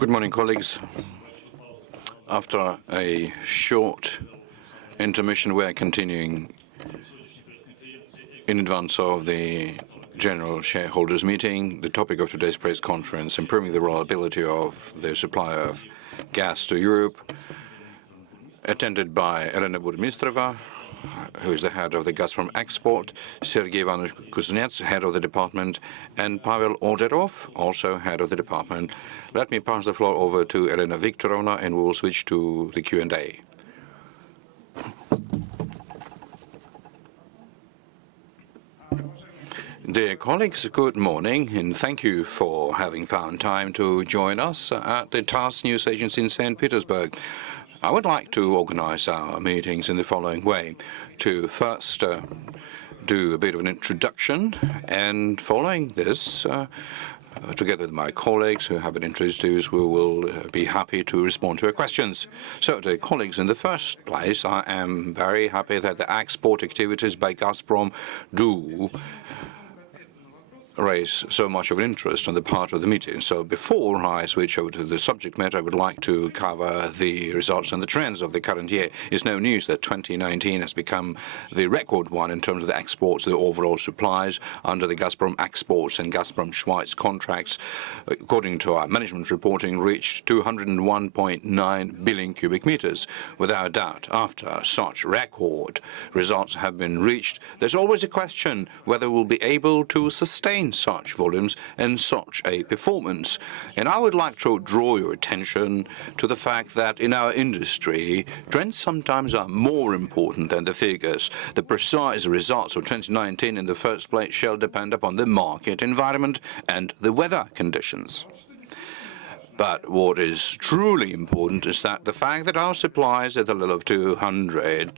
Good morning, colleagues. After a short intermission, we are continuing in advance of the general shareholders meeting. The topic of today's press conference, improving the reliability of the supply of gas to Europe, attended by Elena Burmistrova, who is the head of the Gazprom export, Sergei Ivanovich Kuznets, head of the department, and Pavel Orderov, also head of the department. Let me pass the floor over to Elena Viktorovna, and we will switch to the Q&A. Dear colleagues, good morning, and thank you for having found time to join us at the TASS news agency in St. Petersburg. I would like to organize our meetings in the following way: to first do a bit of an introduction, and following this, together with my colleagues who have been introduced, we will be happy to respond to your questions. So, dear colleagues, in the first place, I am very happy that the export activities by Gazprom do raise so much of an interest on the part of the meeting. So before I switch over to the subject matter, I would like to cover the results and the trends of the current year. It's no news that 2019 has become the record one in terms of the exports, the overall supplies under the Gazprom exports and Gazprom Schweiz contracts, according to our management reporting, reached 201.9 billion cubic meters. Without doubt, after such record results have been reached, there's always a question whether we'll be able to sustain such volumes and such a performance. And I would like to draw your attention to the fact that in our industry, trends sometimes are more important than the figures. The precise results of 2019 in the first place shall depend upon the market environment and the weather conditions. But what is truly important is that the fact that our supplies at the level of 200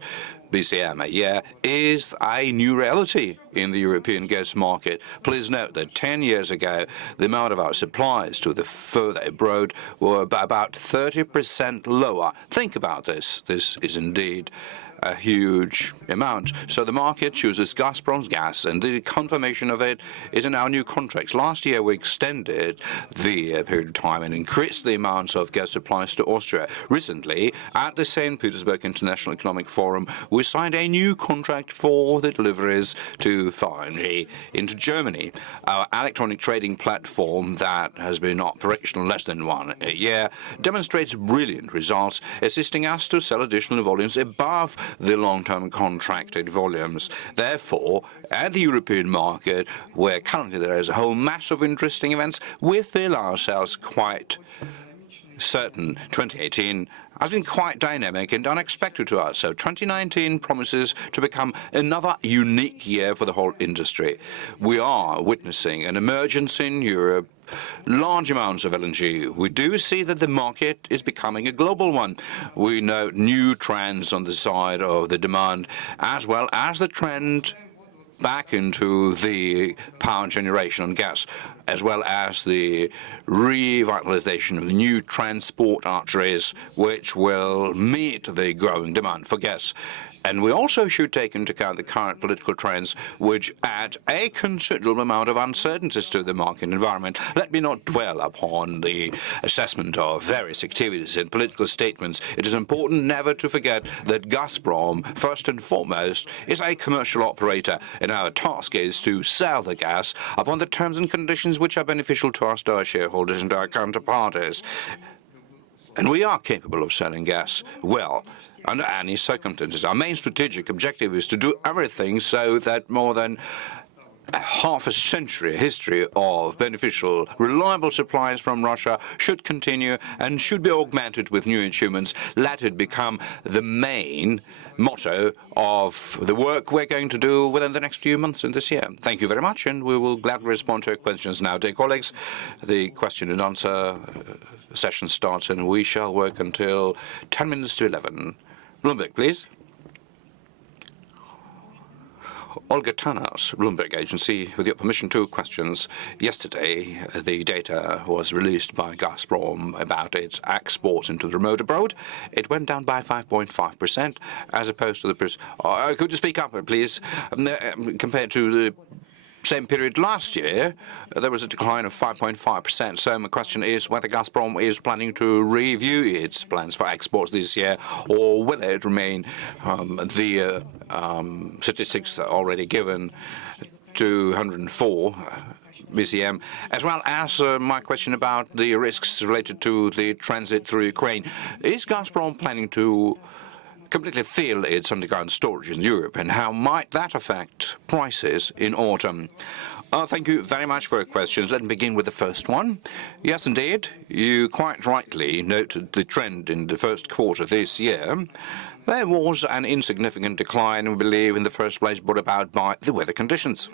BCM a year is a new reality in the European gas market. Please note that 10 years ago, the amount of our supplies to the further abroad were about 30% lower. Think about this. This is indeed a huge amount. So the market chooses Gazprom's gas, and the confirmation of it is in our new contracts. Last year, we extended the period of time and increased the amounts of gas supplies to Austria. Recently, at the St. Petersburg International Economic Forum, we signed a new contract for the deliveries to 5G into Germany. Our electronic trading platform that has been operational less than a year demonstrates brilliant results, assisting us to sell additional volumes above the long-term contracted volumes. Therefore, at the European market, where currently there is a whole mass of interesting events, we feel ourselves quite certain 2018 has been quite dynamic and unexpected to us. So 2019 promises to become another unique year for the whole industry. We are witnessing an emergence in Europe, large amounts of LNG. We do see that the market is becoming a global one. We note new trends on the side of the demand, as well as the trend back into the power generation on gas, as well as the revitalization of new transport arteries, which will meet the growing demand for gas. And we also should take into account the current political trends, which add a considerable amount of uncertainties to the market environment. Let me not dwell upon the assessment of various activities and political statements. It is important never to forget that Gazprom, first and foremost, is a commercial operator, and our task is to sell the gas upon the terms and conditions which are beneficial to us, to our shareholders, and to our counterparties. And we are capable of selling gas well under any circumstances. Our main strategic objective is to do everything so that more than half a century history of beneficial, reliable supplies from Russia should continue and should be augmented with new achievements. Let it become the main motto of the work we're going to do within the next few months in this year. Thank you very much, and we will gladly respond to your questions now. Dear colleagues, the question and answer session starts, and we shall work until 10 minutes to 11. Bloomberg, please. Olga Tanas, Bloomberg Agency, with your permission, 2 questions. Yesterday, the data was released by Gazprom about its exports into the remote abroad. It went down by 5.5%, as opposed to the... could you speak up, please? Compared to the same period last year, there was a decline of 5.5%. So my question is whether Gazprom is planning to review its plans for exports this year, or will it remain the statistics already given, 204 BCM, as well as my question about the risks related to the transit through Ukraine. Is Gazprom planning to completely fill its underground storages in Europe, and how might that affect prices in autumn? Thank you very much for your questions. Let me begin with the first one. Yes, indeed, you quite rightly noted the trend in the first quarter this year. There was an insignificant decline, we believe, in the first place, brought about by the weather conditions.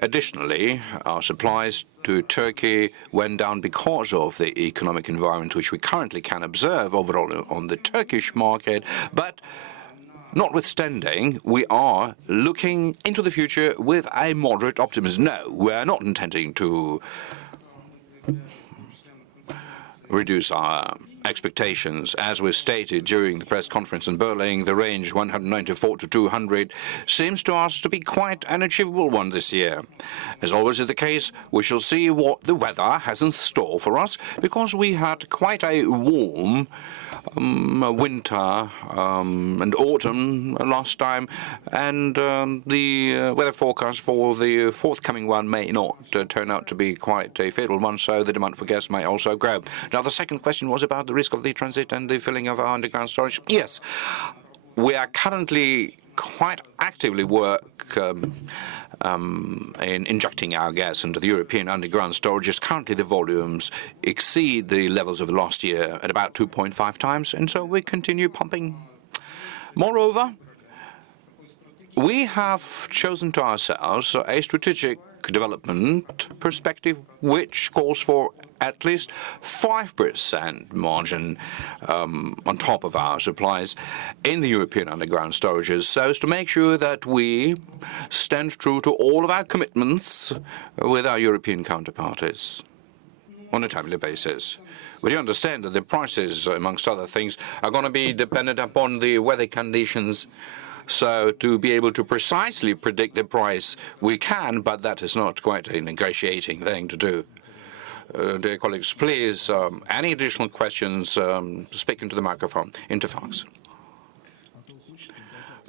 Additionally, our supplies to Turkey went down because of the economic environment which we currently can observe overall on the Turkish market. But notwithstanding, we are looking into the future with a moderate optimism. No, we are not intending to reduce our expectations. As we've stated during the press conference in Berlin, the range 194 to 200 seems to us to be quite an achievable one this year. As always is the case, we shall see what the weather has in store for us, because we had quite a warm winter and autumn last time, and the weather forecast for the forthcoming one may not turn out to be quite a fatal one, so the demand for gas may also grow. Now, the second question was about the risk of the transit and the filling of our underground storage. Yes, we are currently quite actively in injecting our gas into the European underground storages. Currently, the volumes exceed the levels of last year at about 2.5 times, and so we continue pumping. Moreover, we have chosen to ourselves a strategic development perspective which calls for at least 5% margin on top of our supplies in the European underground storages, so as to make sure that we stand true to all of our commitments with our European counterparties on a timely basis. We do understand that the prices, amongst other things, are going to be dependent upon the weather conditions. So to be able to precisely predict the price, we can, but that is not quite a negotiating thing to do. Dear colleagues, please, any additional questions, speak into the microphone. Interfax.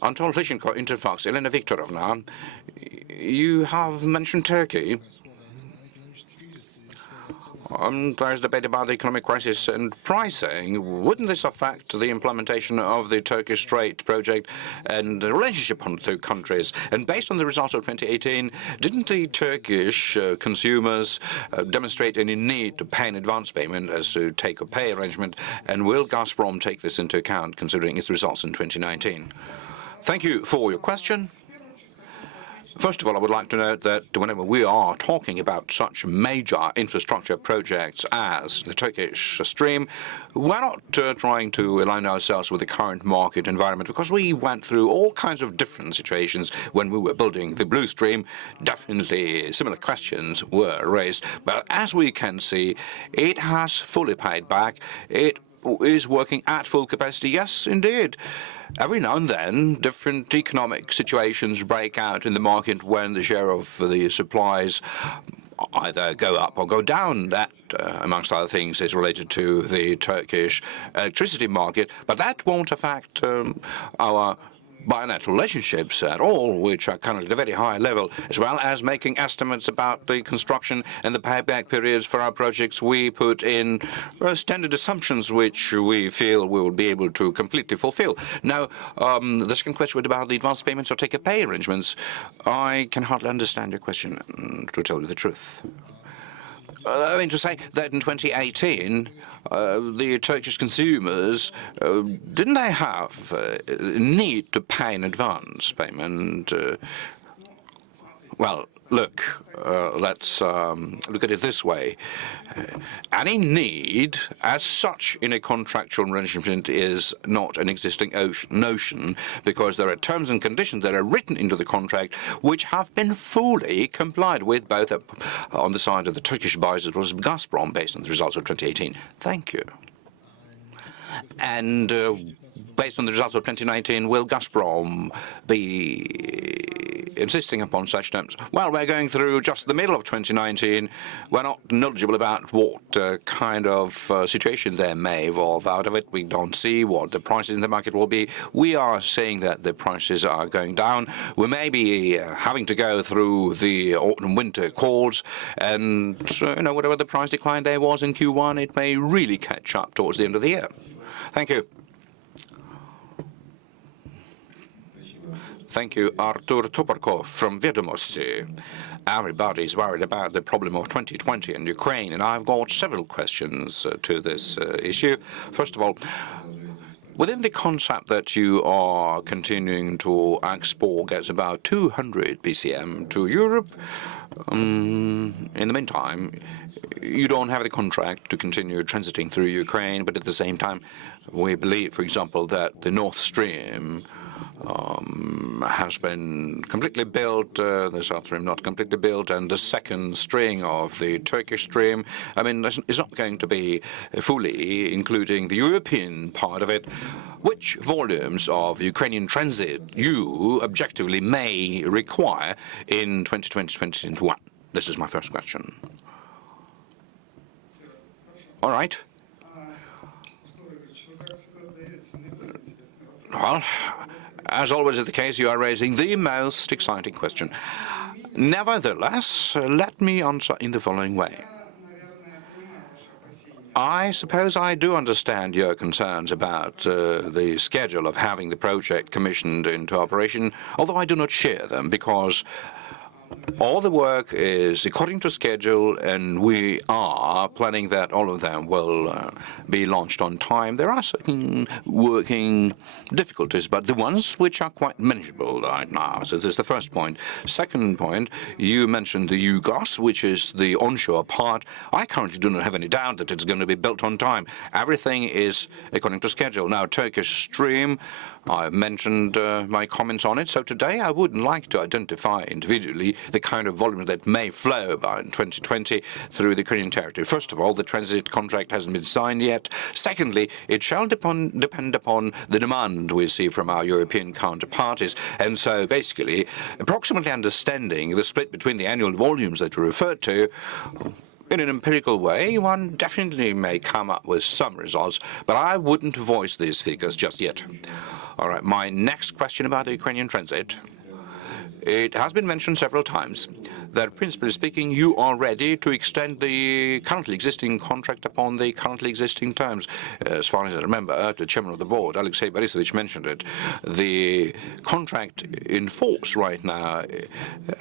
Untitled Chapter, Interfax. Elena Viktorovna, you have mentioned Turkey. There's debate about the economic crisis and pricing. Wouldn't this affect the implementation of the Turkish Strait project and the relationship on the two countries? And based on the results of 2018, didn't the Turkish consumers demonstrate any need to pay an advance payment as to take-or-pay arrangement? And will Gazprom take this into account, considering its results in 2019? Thank you for your question. First of all, I would like to note that whenever we are talking about such major infrastructure projects as the Turkish Stream, we're not trying to align ourselves with the current market environment, because we went through all kinds of different situations when we were building the Blue Stream. Definitely similar questions were raised, but as we can see, it has fully paid back. It is working at full capacity. Yes, indeed. Every now and then, different economic situations break out in the market when the share of the supplies either go up or go down. That, amongst other things, is related to the Turkish electricity market, but that won't affect our bilateral relationships at all, which are currently at a very high level, as well as making estimates about the construction and the payback periods for our projects. We put in standard assumptions which we feel we will be able to completely fulfill. Now, the second question was about the advance payments or take-or-pay arrangements. I can hardly understand your question, to tell you the truth. I mean to say that in 2018, the Turkish consumers, didn't they have a need to pay an advance payment? Well, look, let's look at it this way. Any need as such in a contractual arrangement is not an existing notion, because there are terms and conditions that are written into the contract which have been fully complied with, both on the side of the Turkish buyers as well as Gazprom, based on the results of 2018. Thank you. And based on the results of 2019, will Gazprom be insisting upon such terms? Well, we're going through just the middle of 2019. We're not knowledgeable about what kind of situation there may evolve out of it. We don't see what the prices in the market will be. We are saying that the prices are going down. We may be having to go through the autumn-winter calls, and whatever the price decline there was in Q1, it may really catch up towards the end of the year. Thank you. Thank you, Artur Toporkov from Vedomosti. Everybody's worried about the problem of 2020 in Ukraine, and I've got several questions to this issue. First of all, within the concept that you are continuing to export gas about 200 BCM to Europe, in the meantime, you don't have the contract to continue transiting through Ukraine, but at the same time, we believe, for example, that the North Stream has been completely built, the South Stream not completely built, and the second string of the Turkish Stream, is not going to be fully including the European part of it. Which volumes of Ukrainian transit you objectively may require in 2020-2021? This is my first question. All right. Well, as always is the case, you are raising the most exciting question. Nevertheless, let me answer in the following way. I suppose I do understand your concerns about the schedule of having the project commissioned into operation, although I do not share them, because all the work is according to schedule, and we are planning that all of them will be launched on time. There are certain working difficulties, but the ones which are quite manageable right now. So this is the first point. Second point, you mentioned the UGAS, which is the onshore part. I currently do not have any doubt that it's going to be built on time. Everything is according to schedule. Now, Turkish Stream, I mentioned my comments on it. So today I wouldn't like to identify individually the kind of volume that may flow by 2020 through the Ukrainian territory. First of all, the transit contract hasn't been signed yet. Secondly, it shall depend upon the demand we see from our European counterparties. And so basically, approximately understanding the split between the annual volumes that we referred to, in an empirical way, one definitely may come up with some results, but I wouldn't voice these figures just yet. All right, my next question about the Ukrainian transit. It has been mentioned several times that, principally speaking, you are ready to extend the currently existing contract upon the currently existing terms. As far as I remember, the chairman of the board, Alexei Borisovich, mentioned it. The contract in force right now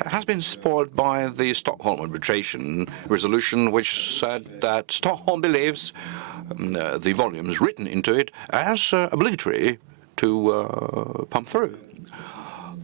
has been spoiled by the Stockholm arbitration resolution, which said that Stockholm believes the volumes written into it as obligatory to pump through.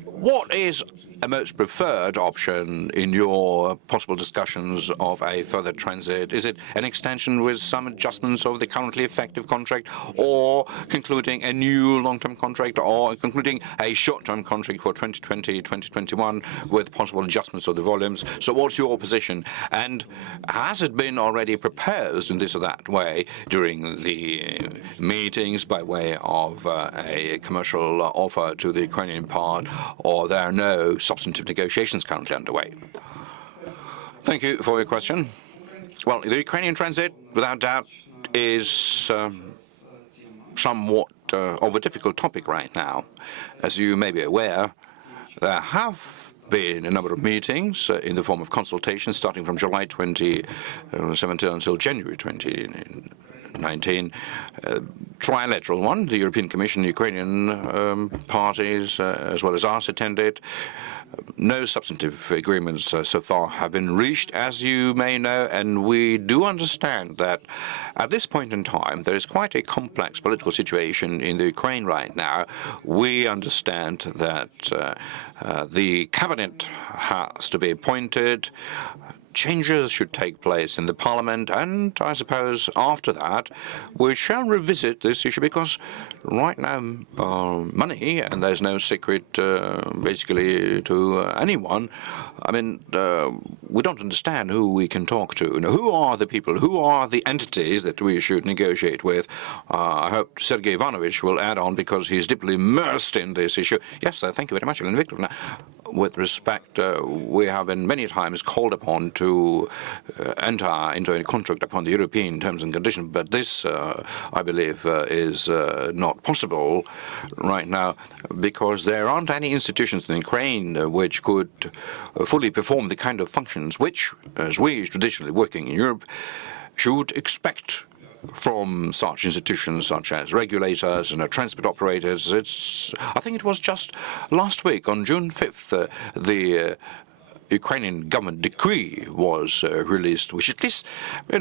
What is a most preferred option in your possible discussions of a further transit? Is it an extension with some adjustments of the currently effective contract, or concluding a new long-term contract, or concluding a short-term contract for 2020, 2021 with possible adjustments of the volumes? So what's your position? And has it been already proposed in this or that way during the meetings by way of a commercial offer to the Ukrainian part, or there are no substantive negotiations currently underway? Thank you for your question. Well, the Ukrainian transit, without doubt, is somewhat of a difficult topic right now. As you may be aware, there have been a number of meetings in the form of consultations starting from July 2017 until January 2019. Trilateral one, the European Commission, Ukrainian parties, as well as us, attended. No substantive agreements so far have been reached, as you may know, and we do understand that at this point in time there is quite a complex political situation in the Ukraine right now. We understand that the cabinet has to be appointed. Changes should take place in the parliament, and I suppose after that we shall revisit this issue, because right now money, and there's no secret basically to anyone, we don't understand who we can talk to. Who are the people, who are the entities that we should negotiate with? I hope Sergei Ivanovich will add on, because he's deeply immersed in this issue. Yes, sir, thank you very much, Elena Viktorovna. with respect, we have been many times called upon to enter into a contract upon the European terms and conditions, but this, I believe, is not possible right now because there aren't any institutions in Ukraine which could fully perform the kind of functions which, as we traditionally working in Europe, should expect from such institutions such as regulators and transport operators. I think it was just last week on June 5th, the Ukrainian government decree was released, which at least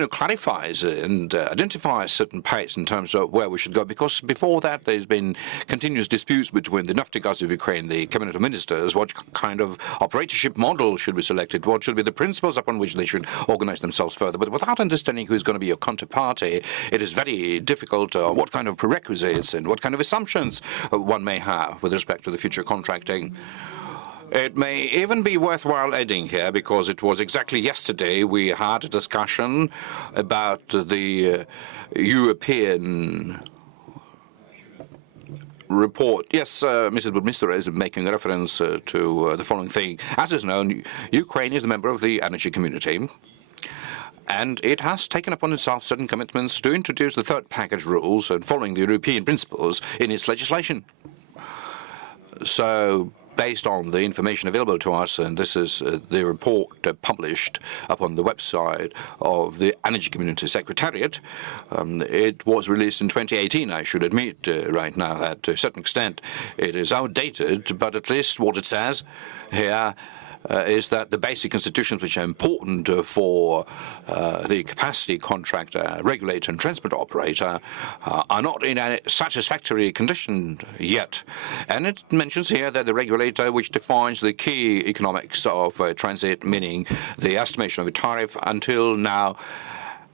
clarifies and identifies certain pace in terms of where we should go. Because before that, there's been continuous disputes between the Naftogaz of Ukraine, the cabinet of ministers, what kind of operatorship model should be selected, what should be the principles upon which they should organize themselves further. But without understanding who's going to be your counterparty, it is very difficult what kind of prerequisites and what kind of assumptions one may have with respect to the future contracting. It may even be worthwhile adding here, because it was exactly yesterday we had a discussion about the European report. Yes, Mrs. Budmeister is making reference to the following thing. As is known, Ukraine is a member of the energy community, and it has taken upon itself certain commitments to introduce the third package rules and following the European principles in its legislation. So, based on the information available to us, and this is the report published upon the website of the Energy Community Secretariat, it was released in 2018, I should admit right now that to a certain extent it is outdated, but at least what it says here is that the basic institutions which are important for the capacity contractor, regulator and transport operator are not in a satisfactory condition yet. And it mentions here that the regulator which defines the key economics of transit, meaning the estimation of a tariff, until now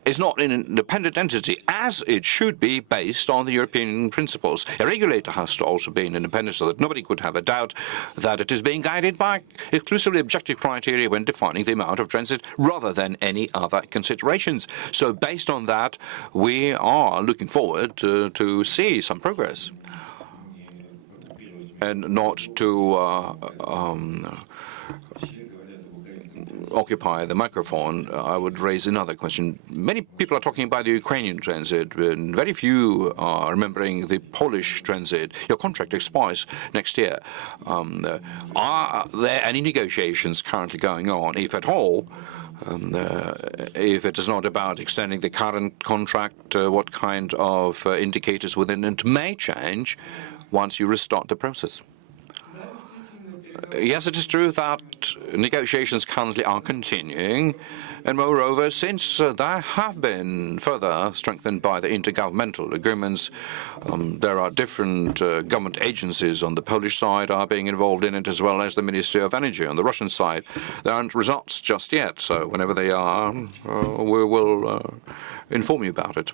is not an independent entity, as it should be based on the European principles. A regulator has to also be independent so that nobody could have a doubt that it is being guided by exclusively objective criteria when defining the amount of transit rather than any other considerations. So based on that, we are looking forward to see some progress and not to occupy the microphone. I would raise another question. Many people are talking about the Ukrainian transit, and very few are remembering the Polish transit. Your contract expires next year. Are there any negotiations currently going on, if at all? If it is not about extending the current contract, what kind of indicators within it may change once you restart the process? Yes, it is true that negotiations currently are continuing, and moreover, since they have been further strengthened by the intergovernmental agreements, there are different government agencies on the Polish side are being involved in it, as well as the Ministry of Energy on the Russian side. There aren't results just yet, so whenever they are, we will inform you about it.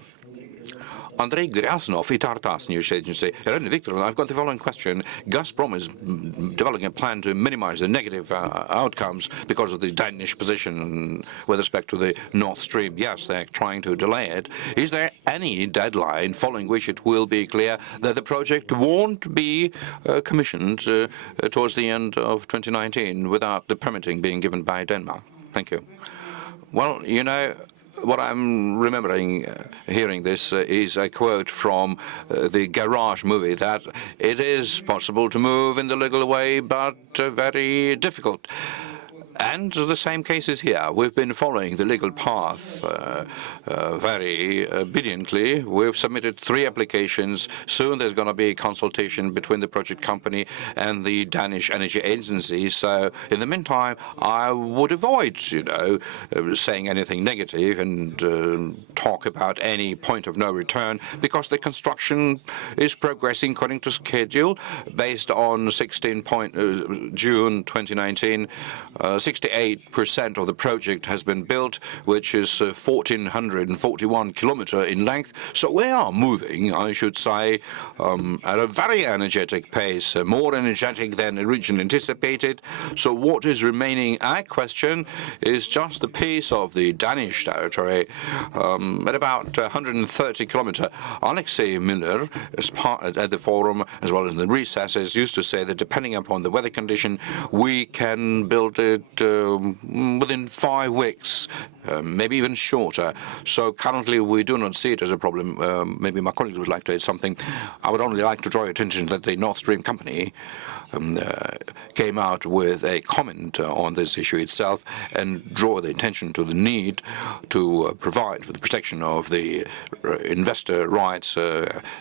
Andrei Gryazov, TASS news agency. Irene Victor, I've got the following question. Gazprom is developing a plan to minimize the negative outcomes because of the Danish position with respect to the Nord Stream. Yes, they're trying to delay it. Is there any deadline following which it will be clear that the project won't be commissioned towards the end of 2019 without the permitting being given by Denmark? Thank you. Well, you know, what I'm remembering hearing this is a quote from the Garage movie, that it is possible to move in the legal way, but very difficult. And the same case is here. We've been following the legal path very obediently. We've submitted 3 applications. Soon there's going to be a consultation between the project company and the Danish Energy Agency. So in the meantime, I would avoid, saying anything negative and talk about any point of no return, because the construction is progressing according to schedule based on June 2019. 68% of the project has been built, which is 1,441 kilometers in length. So we are moving, I should say, at a very energetic pace, more energetic than originally anticipated. So what is remaining, I question, is just the piece of the Danish territory at about 130 kilometers. Alexei Miller, as part at the forum, as well as in the recesses, used to say that depending upon the weather condition, we can build it within 5 weeks, maybe even shorter. So currently we do not see it as a problem. Maybe my colleagues would like to add something. I would only like to draw your attention that the Nord Stream company came out with a comment on this issue itself and draw the attention to the need to provide for the protection of the investor rights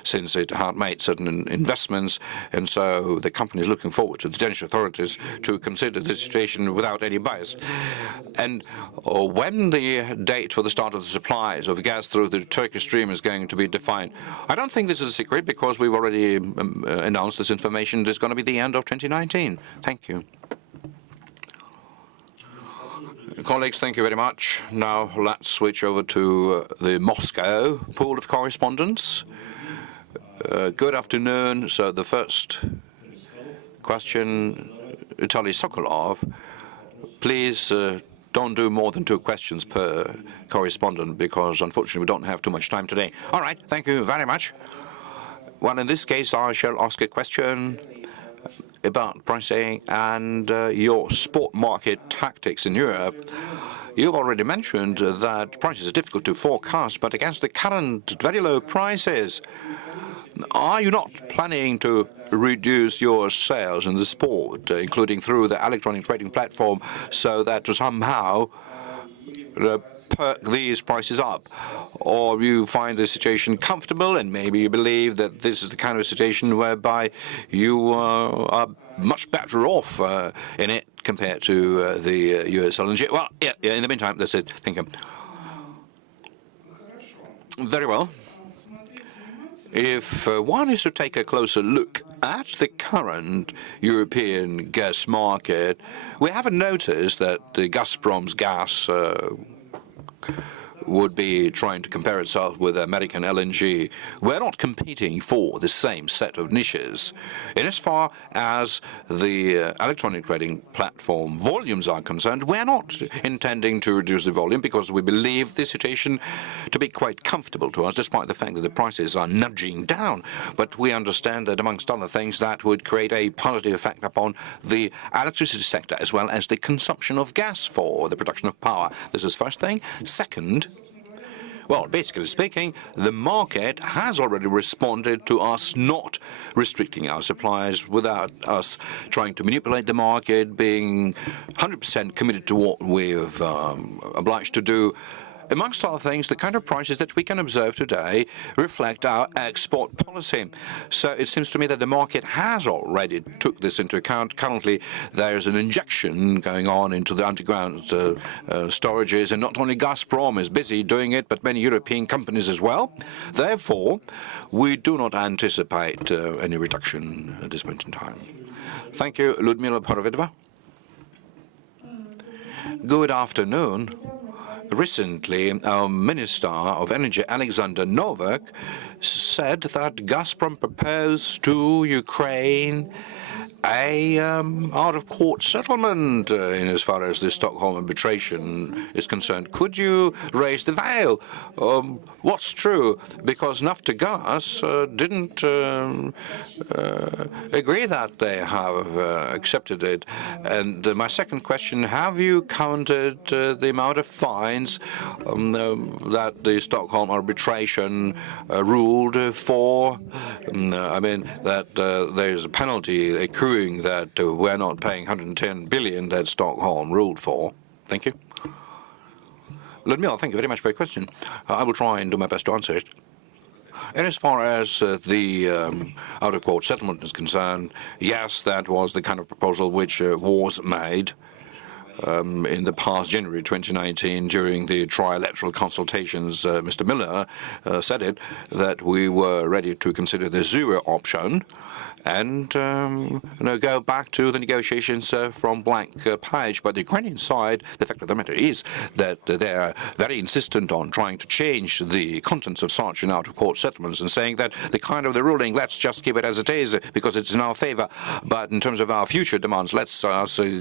since it had made certain investments. And so the company is looking forward to the Danish authorities to consider the situation without any bias. And when the date for the start of the supplies of gas through the Turkish stream is going to be defined, I don't think this is a secret because we've already announced this information. It's going to be the end of 2019. Thank you. Colleagues, thank you very much. Now let's switch over to the Moscow pool of correspondence. Good afternoon. So the first question, Vitaly Sokolov. Please don't do more than 2 questions per correspondent because unfortunately we don't have too much time today. All right, thank you very much. Well, in this case, I shall ask a question about pricing and your spot market tactics in Europe. You've already mentioned that prices are difficult to forecast, but against the current very low prices, are you not planning to reduce your sales in the spot, including through the electronic trading platform, so that to somehow perk these prices up? Or you find the situation comfortable and maybe you believe that this is the kind of situation whereby you are much better off in it compared to the US LNG? Well, yeah, in the meantime, that's it. Thank you. Very well. If one is to take a closer look at the current European gas market, we haven't noticed that the Gazprom's gas would be trying to compare itself with American LNG. We're not competing for the same set of niches. And as far as the electronic trading platform volumes are concerned, we're not intending to reduce the volume because we believe the situation to be quite comfortable to us, despite the fact that the prices are nudging down. But we understand that, amongst other things, that would create a positive effect upon the electricity sector, as well as the consumption of gas for the production of power. This is first thing. Second, well, basically speaking, the market has already responded to us not restricting our supplies without us trying to manipulate the market, being 100% committed to what we've obliged to do. Amongst other things, the kind of prices that we can observe today reflect our export policy. So it seems to me that the market has already took this into account. Currently, there's an injection going on into the underground storages, and not only Gazprom is busy doing it, but many European companies as well. Therefore, we do not anticipate any reduction at this point in time. Thank you. Ludmila Paravidova. Good afternoon. Recently, our Minister of Energy, Alexander Novak, said that Gazprom proposed to Ukraine a out-of-court settlement in as far as the Stockholm arbitration is concerned. Could you raise the veil? What's true? Because Naftogaz didn't agree that they have accepted it. And my second question, have you counted the amount of fines that the Stockholm arbitration ruled for? I mean, that there's a penalty accruing that we're not paying 110 billion that Stockholm ruled for. Thank you. Ludmila, thank you very much for your question. I will try and do my best to answer it. And as far as the out-of-court settlement is concerned, yes, that was the kind of proposal which was made. in the past January 2019 during the trilateral consultations. Mr. Miller said it, that we were ready to consider the zero option and go back to the negotiations from blank page. But the Ukrainian side, the fact of the matter is that they're very insistent on trying to change the contents of such an out-of-court settlements and saying that the kind of the ruling, let's just keep it as it is because it's in our favor. But in terms of our future demands, let's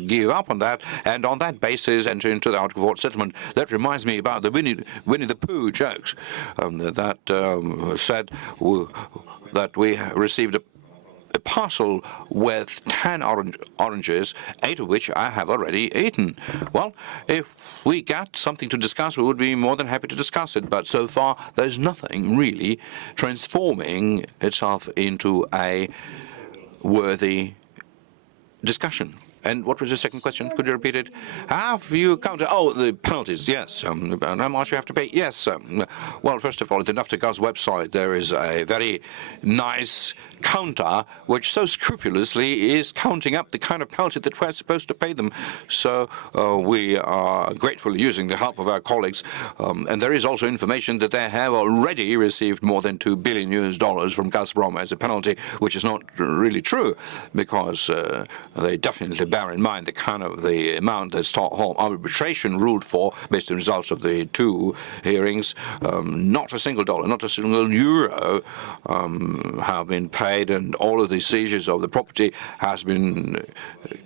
give up on that and on that basis enter into the out-of-court settlement. That reminds me about the Winnie the Pooh jokes that said that we received a parcel with 10 oranges, 8 of which I have already eaten. Well, if we got something to discuss, we would be more than happy to discuss it. But so far, there's nothing really transforming itself into a worthy discussion. And what was the second question? Could you repeat it? Have you counted? Oh, the penalties, yes. And how much you have to pay? Yes. Well, first of all, at the Naftogaz website, there is a very nice counter which so scrupulously is counting up the kind of penalty that we're supposed to pay them. So we are grateful using the help of our colleagues. And there is also information that they have already received more than $2 billion from Gazprom as a penalty, which is not really true because they definitely bear in mind the kind of the amount that Stockholm arbitration ruled for based on results of the 2 hearings. Not a single dollar, not a single euro have been paid, and all of the seizures of the property has been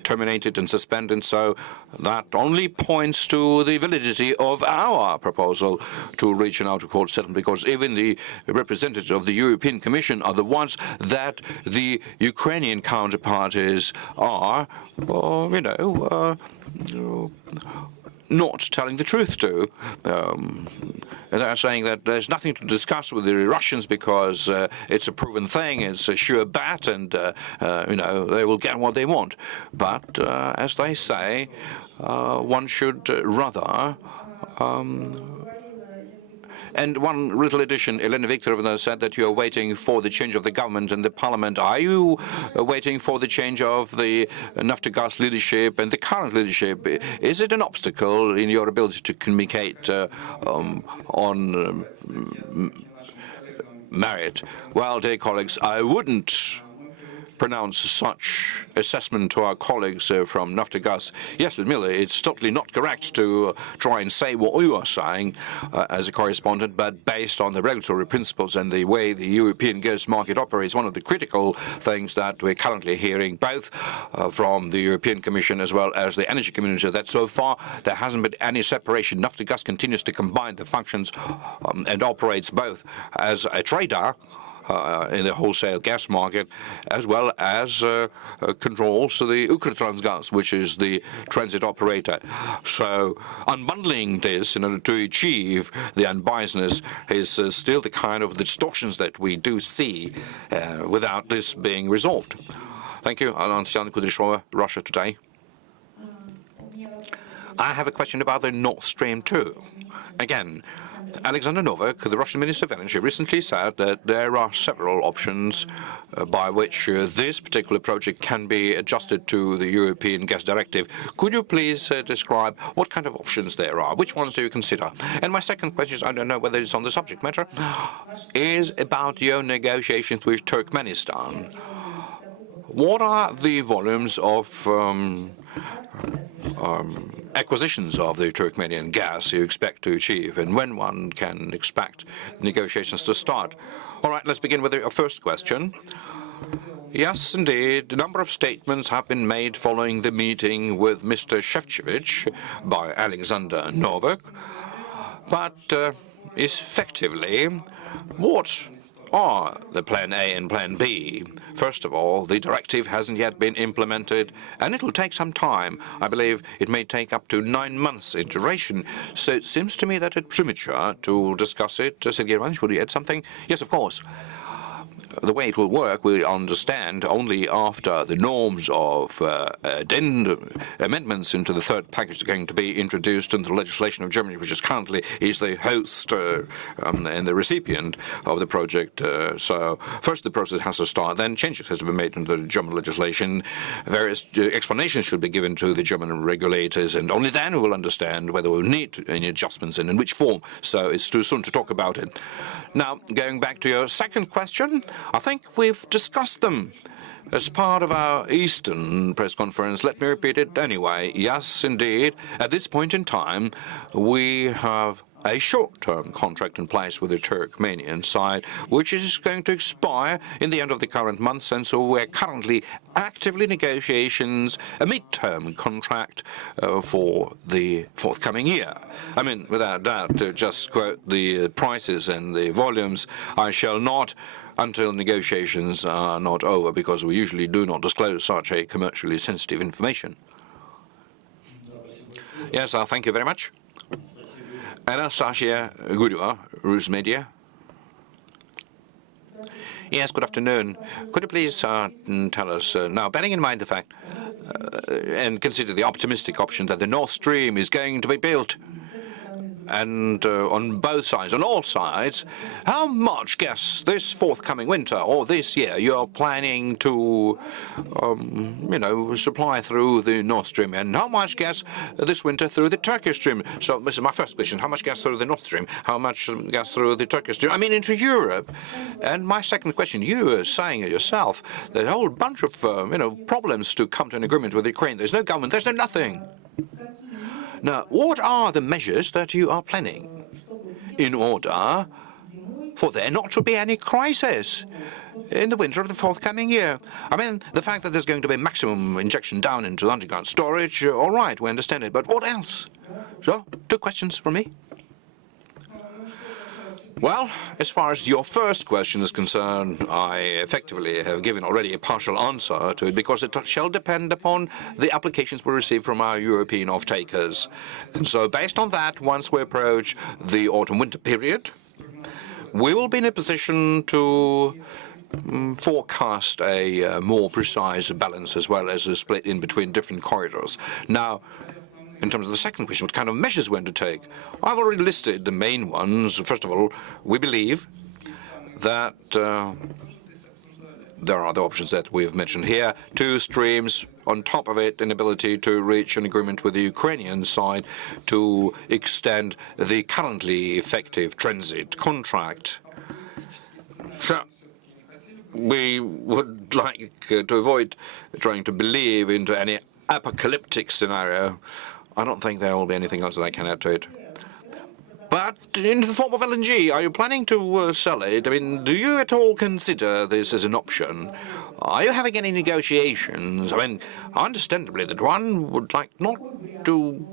terminated and suspended. So that only points to the validity of our proposal to reach an out-of-court settlement, because even the representatives of the European Commission are the ones that the Ukrainian counterparties are not telling the truth to. And they're saying that there's nothing to discuss with the Russians because it's a proven thing, it's a sure bet, and, they will get what they want. But, as they say, one should rather... And one little addition, Elena Viktorovna said that you are waiting for the change of the government and the parliament. Are you waiting for the change of the Naftogaz leadership and the current leadership? Is it an obstacle in your ability to communicate on merit? Well, dear colleagues, I wouldn't pronounce such assessment to our colleagues from Naftogaz. Yes, Ludmila, it's totally not correct to try and say what you are saying as a correspondent, but based on the regulatory principles and the way the European gas market operates, one of the critical things that we're currently hearing, both from the European Commission as well as the energy community, that so far there hasn't been any separation. Naftogaz continues to combine the functions and operates both as a trader in the wholesale gas market, as well as controls the Ukrtransgaz, which is the transit operator. So unbundling this in order to achieve the unbiasedness is still the kind of distortions that we do see without this being resolved. Thank you. Antiana Kudryshova, Russia Today. I have a question about the Nord Stream 2. Again, Alexander Novak, the Russian Minister of Energy, recently said that there are several options by which this particular project can be adjusted to the European Gas Directive. Could you please describe what kind of options there are? Which ones do you consider? And my second question is, I don't know whether it's on the subject matter, is about your negotiations with Turkmenistan. What are the volumes of acquisitions of the Turkmenian gas you expect to achieve, and when one can expect negotiations to start? All right, let's begin with your first question. Yes, indeed, a number of statements have been made following the meeting with Mr. Shevchevich by Alexander Novak, but effectively, what are the Plan A and Plan B? First of all, the directive hasn't yet been implemented, and it will take some time. I believe it may take up to 9 months in duration. So it seems to me that it's premature to discuss it. Sergei Ivanovich, would you add something? Yes, of course. the way it will work, we understand only after the norms of amendments into the third package are going to be introduced into the legislation of Germany, which is currently is the host and the recipient of the project. So first the process has to start, then changes has to be made into the German legislation. Various explanations should be given to the German regulators, and only then we will understand whether we need any adjustments and in which form. So it's too soon to talk about it. Now, going back to your second question, I think we've discussed them as part of our Eastern press conference. Let me repeat it anyway. Yes, indeed. At this point in time, we have a short-term contract in place with the Turkmenian side, which is going to expire in the end of the current month, and so we're currently actively negotiations a mid-term contract for the forthcoming year. I mean, without doubt, to just quote the prices and the volumes, I shall not until negotiations are not over, because we usually do not disclose such a commercially sensitive information. Yes, thank you very much. Anastasia Gudeva, Rus Media. Yes, good afternoon. Could you please tell us, now, bearing in mind the fact and consider the optimistic option that the Nord Stream is going to be built, and on both sides, on all sides, how much gas this forthcoming winter or this year you're planning to, supply through the Nord Stream, and how much gas this winter through the Turkish Stream? So this is my first question: how much gas through the Nord Stream? How much gas through the Turkish Stream? I mean, into Europe. And my second question: you were saying it yourself, there's a whole bunch of problems to come to an agreement with Ukraine. There's no government. There's no nothing. Now, what are the measures that you are planning in order for there not to be any crisis in the winter of the forthcoming year? I mean, the fact that there's going to be maximum injection down into underground storage, all right, we understand it, but what else? So, 2 questions from me. Well, as far as your first question is concerned, I effectively have given already a partial answer to it, because it shall depend upon the applications we receive from our European off-takers. And so based on that, once we approach the autumn-winter period, we will be in a position to forecast a more precise balance, as well as a split in between different corridors. Now, in terms of the second question, what kind of measures we're going to take? I've already listed the main ones. First of all, we believe that there are other options that we've mentioned here. 2 streams, on top of it, an ability to reach an agreement with the Ukrainian side to extend the currently effective transit contract. So, we would like to avoid trying to believe into any apocalyptic scenario. I don't think there will be anything else that I can add to it. But in the form of LNG, are you planning to sell it? I mean, do you at all consider this as an option? Are you having any negotiations? I mean, understandably, that one would like not to,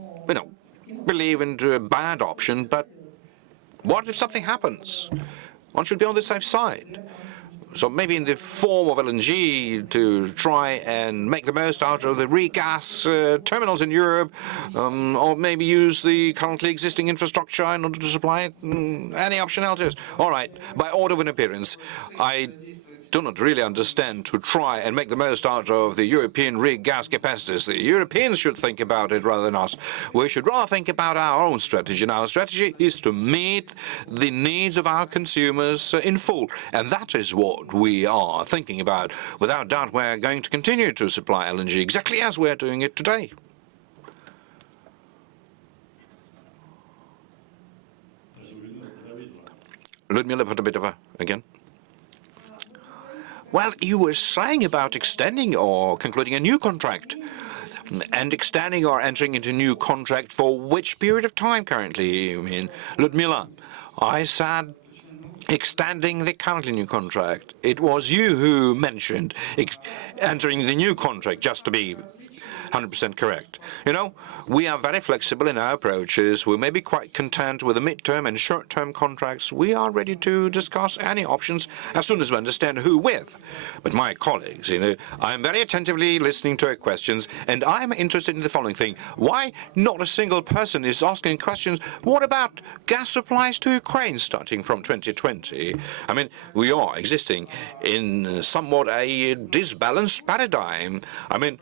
believe into a bad option, but what if something happens? One should be on the safe side. So maybe in the form of LNG to try and make the most out of the regas terminals in Europe, or maybe use the currently existing infrastructure in order to supply it. Any optionalities? All right, by order of an appearance, I do not really understand to try and make the most out of the European regas capacities. The Europeans should think about it rather than us. We should rather think about our own strategy. And our strategy is to meet the needs of our consumers in full. And that is what we are thinking about. Without doubt, we're going to continue to supply LNG exactly as we're doing it today. Ludmila Potapitova again. Well, you were saying about extending or concluding a new contract. And extending or entering into a new contract for which period of time currently? I mean, Ludmila, I said extending the currently new contract. It was you who mentioned entering the new contract, just to be 100% correct. You know, we are very flexible in our approaches. We may be quite content with the mid-term and short-term contracts. We are ready to discuss any options as soon as we understand who with. But my colleagues, you know, I'm very attentively listening to your questions, and I'm interested in the following thing. Why not a single person is asking questions? What about gas supplies to Ukraine starting from 2020? I mean, we are existing in somewhat a disbalanced paradigm. I mean,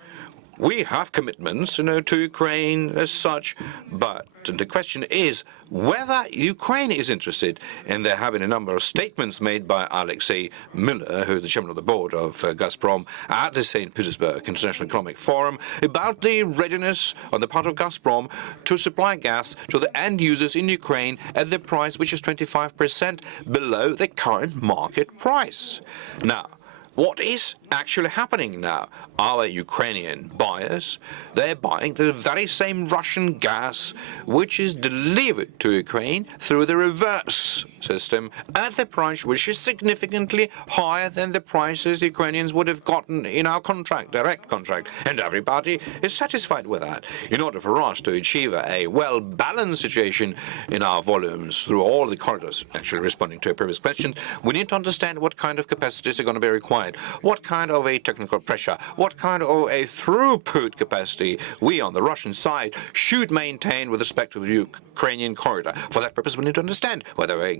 we have commitments, you know, to Ukraine as such, but the question is whether Ukraine is interested. And there have been a number of statements made by Alexei Miller, who is the chairman of the board of Gazprom, at the St. Petersburg International Economic Forum, about the readiness on the part of Gazprom to supply gas to the end users in Ukraine at the price which is 25% below the current market price. Now, what is actually happening now? Our Ukrainian buyers, they're buying the very same Russian gas which is delivered to Ukraine through the reverse system at the price which is significantly higher than the prices Ukrainians would have gotten in our contract, direct contract. And everybody is satisfied with that. In order for us to achieve a well-balanced situation in our volumes through all the corridors, actually responding to a previous question, we need to understand what kind of capacities are going to be required, what kind of a technical pressure, what kind of a throughput capacity we on the Russian side should maintain with respect to the Ukrainian corridor. For that purpose, we need to understand whether we're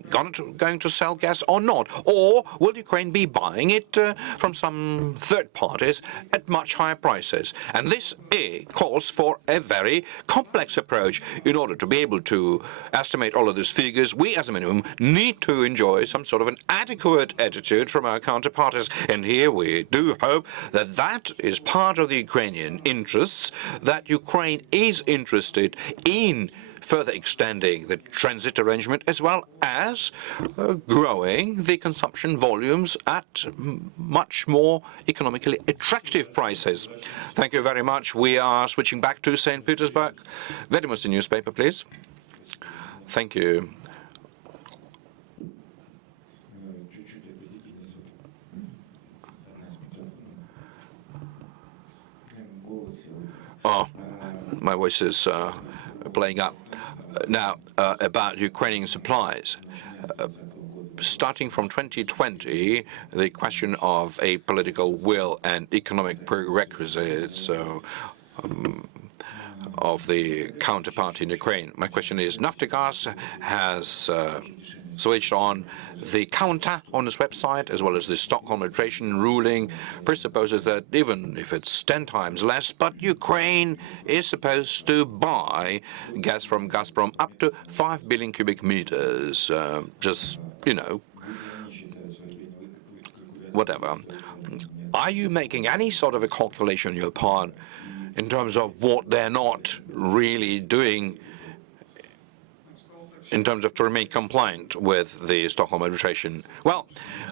going to sell gas or not, or will Ukraine be buying it from some third parties at much higher prices. And this calls for a very complex approach. In order to be able to estimate all of these figures, we as a minimum need to enjoy some sort of an adequate attitude from our counterparties. And here we do hope that that is part of the Ukrainian interests, that Ukraine is interested in further extending the transit arrangement as well as growing the consumption volumes at much more economically attractive prices. Thank you very much. We are switching back to St. Petersburg. Vedomosti newspaper, please. Thank you. Oh, my voice is playing up. Now, about Ukrainian supplies. Starting from 2020, the question of a political will and economic prerequisites of the counterpart in Ukraine. My question is, Naftogaz has switched on the counter on its website, as well as the Stockholm arbitration ruling presupposes that even if it's 10 times less, but Ukraine is supposed to buy gas from Gazprom up to 5 billion cubic meters, just, you know, whatever. Are you making any sort of a calculation on your part in terms of what they're not really doing in terms of to remain compliant with the Stockholm arbitration? Well,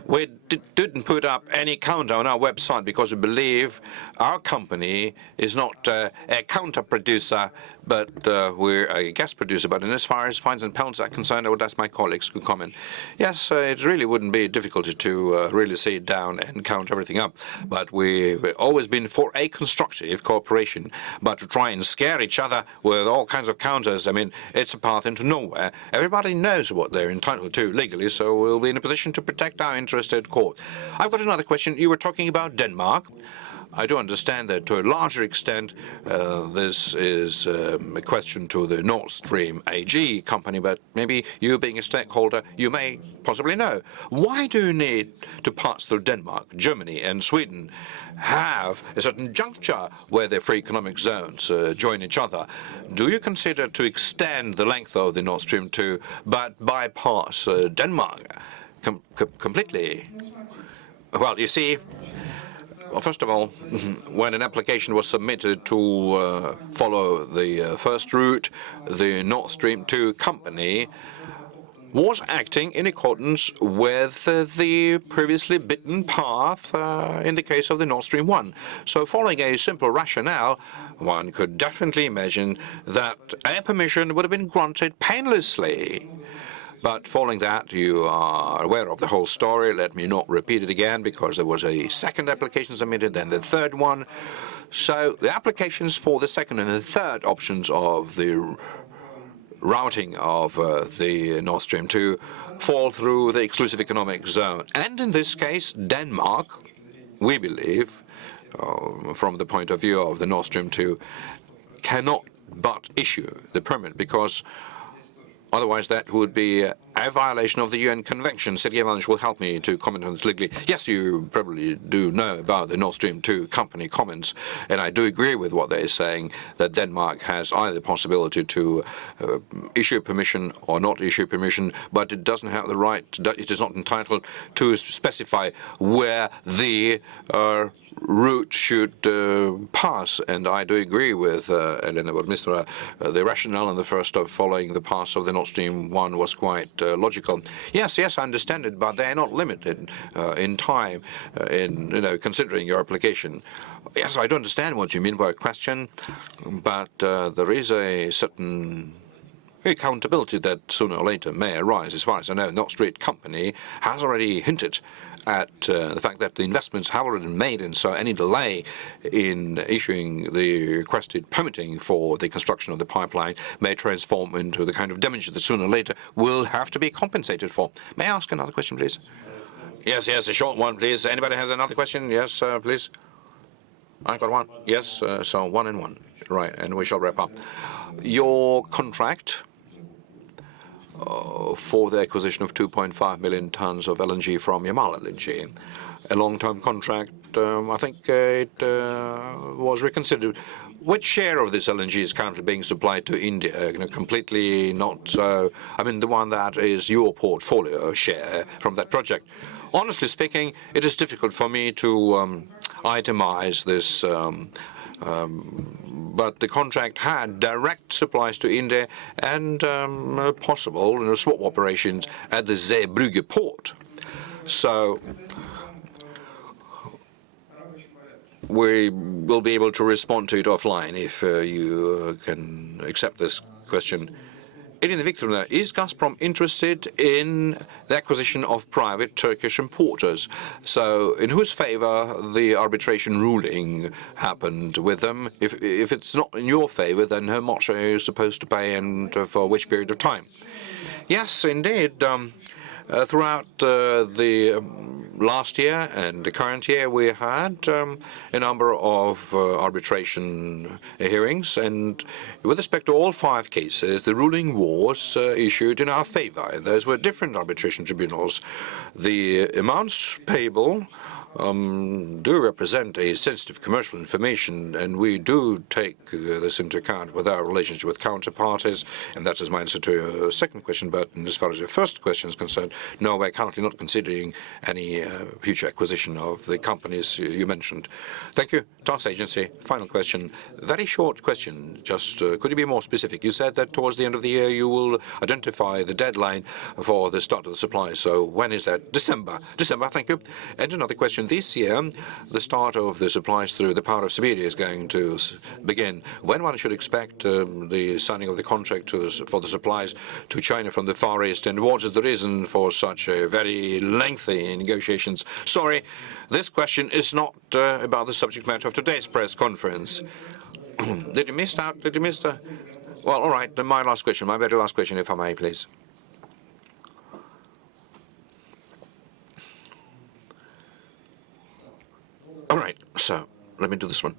we didn't put up any counter on our website because we believe our company is not a counter producer, but we're a gas producer. But as far as fines and penalties are concerned, I would ask my colleagues to comment. Yes, it really wouldn't be difficult to really sit down and count everything up. But we've always been for a constructive cooperation. But to try and scare each other with all kinds of counters, I mean, it's a path into nowhere. Everybody knows what they're entitled to legally, so we'll be in a position to protect our interest at court. I've got another question. You were talking about Denmark. I do understand that to a larger extent this is a question to the Nord Stream AG company, but maybe you being a stakeholder, you may possibly know. Why do you need to pass through Denmark? Germany and Sweden have a certain juncture where their free economic zones join each other. Do you consider to extend the length of the Nord Stream 2 but bypass Denmark completely? Well, you see, well, first of all, when an application was submitted to follow the first route, the Nord Stream 2 company was acting in accordance with the previously bitten path in the case of the Nord Stream 1. So following a simple rationale, one could definitely imagine that a permission would have been granted painlessly. But following that, you are aware of the whole story. Let me not repeat it again, because there was a second application submitted, then the third one. So the applications for the second and the third options of the routing of the Nord Stream 2 fall through the exclusive economic zone. And in this case, Denmark, we believe, from the point of view of the Nord Stream 2, cannot but issue the permit, because otherwise that would be a violation of the UN Convention. Sergei Ivanovich will help me to comment on this legally. Yes, you probably do know about the Nord Stream 2 company comments, and I do agree with what they're saying, that Denmark has either the possibility to issue permission or not issue permission, but it doesn't have the right, it is not entitled to specify where the route should pass. And I do agree with Elena Vodmistra. The rationale in the first of following the path of the Nord Stream 1 was quite logical. Yes, I understand it, but they are not limited in time in considering your application. Yes, I do understand what you mean by a question, but there is a certain accountability that sooner or later may arise. As far as I know, Nord Stream company has already hinted at the fact that the investments have already been made, and so any delay in issuing the requested permitting for the construction of the pipeline may transform into the kind of damage that sooner or later will have to be compensated for. May I ask another question, please? Yes, a short one, please. Anybody has another question? Yes, please. I got one. Yes, so 1 and 1. Right, and we shall wrap up. Your contract for the acquisition of 2.5 million tons of LNG from Yamal LNG, a long-term contract. I think it was reconsidered. Which share of this LNG is currently being supplied to India? Completely not so. I mean, the one that is your portfolio share from that project. Honestly speaking, it is difficult for me to itemize this. But the contract had direct supplies to India and possible swap operations at the Zeebrugge port. So we will be able to respond to it offline if you can accept this question. Irina Viktorovna, is Gazprom interested in the acquisition of private Turkish importers? So in whose favor the arbitration ruling happened with them? If it's not in your favor, then how much are you supposed to pay and for which period of time? Yes, indeed. Throughout the last year and the current year, we had a number of arbitration hearings, and with respect to all 5 cases, the ruling was issued in our favor. And those were different arbitration tribunals. The amounts payable do represent a sensitive commercial information, and we do take this into account with our relationship with counterparties, and that is my answer to your second question. But as far as your first question is concerned, no, we're currently not considering any future acquisition of the companies you mentioned. Thank you. TASS agency, final question. Very short question. Just could you be more specific? You said that towards the end of the year you will identify the deadline for the start of the supply. So when is that? December. December, thank you. And another question. This year, the start of the supplies through the Power of Siberia is going to begin. When one should expect the signing of the contract for the supplies to China from the Far East, and what is the reason for such a very lengthy negotiations? Sorry, this question is not about the subject matter of today's press conference. Did you miss out? Did you miss the... Well, all right, then my last question, my very last question, if I may, please. All right, so let me do this one.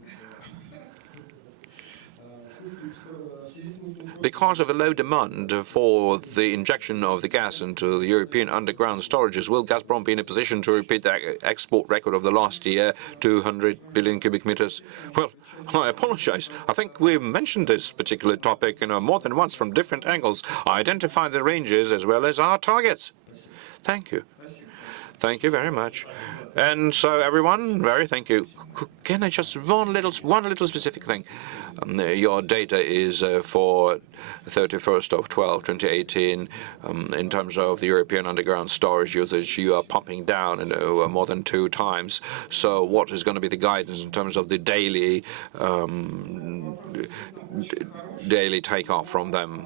Because of a low demand for the injection of the gas into the European underground storages, will Gazprom be in a position to repeat the export record of the last year, 200 billion cubic meters? Well, I apologize. I think we've mentioned this particular topic more than once from different angles. I identified the ranges as well as our targets. Thank you. Thank you very much. And so, everyone, thank you. Can I just one little specific thing? Your data is for 31st of 12/2018. In terms of the European underground storage usage, you are pumping down more than 2 times. So, what is going to be the guidance in terms of the daily takeoff from them?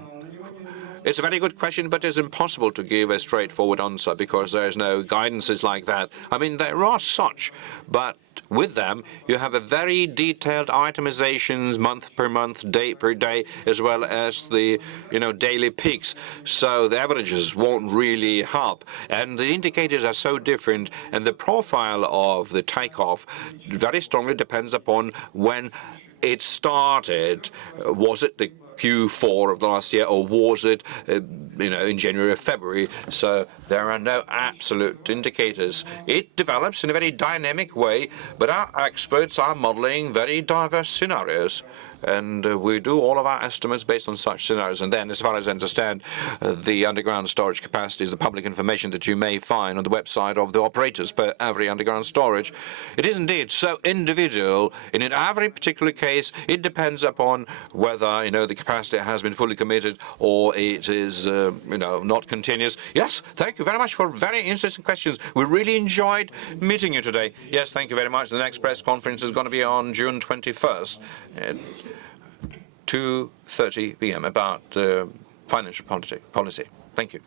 It's a very good question, but it's impossible to give a straightforward answer because there's no guidances like that. I mean, there are such, but with them, you have a very detailed itemizations month per month, day per day, as well as the, daily peaks. So the averages won't really help. And the indicators are so different, and the profile of the takeoff very strongly depends upon when it started. Was it the Q4 of the last year, or was it, in January or February? So there are no absolute indicators. It develops in a very dynamic way, but our experts are modeling very diverse scenarios. And we do all of our estimates based on such scenarios. And then, as far as I understand, the underground storage capacity is the public information that you may find on the website of the operators per every underground storage. It is indeed so individual. And in every particular case, it depends upon whether, the capacity has been fully committed or it is, not continuous. Yes, thank you very much for very interesting questions. We really enjoyed meeting you today. Yes, thank you very much. The next press conference is going to be on June 21st. 2:30 p.m. about financial policy. Thank you.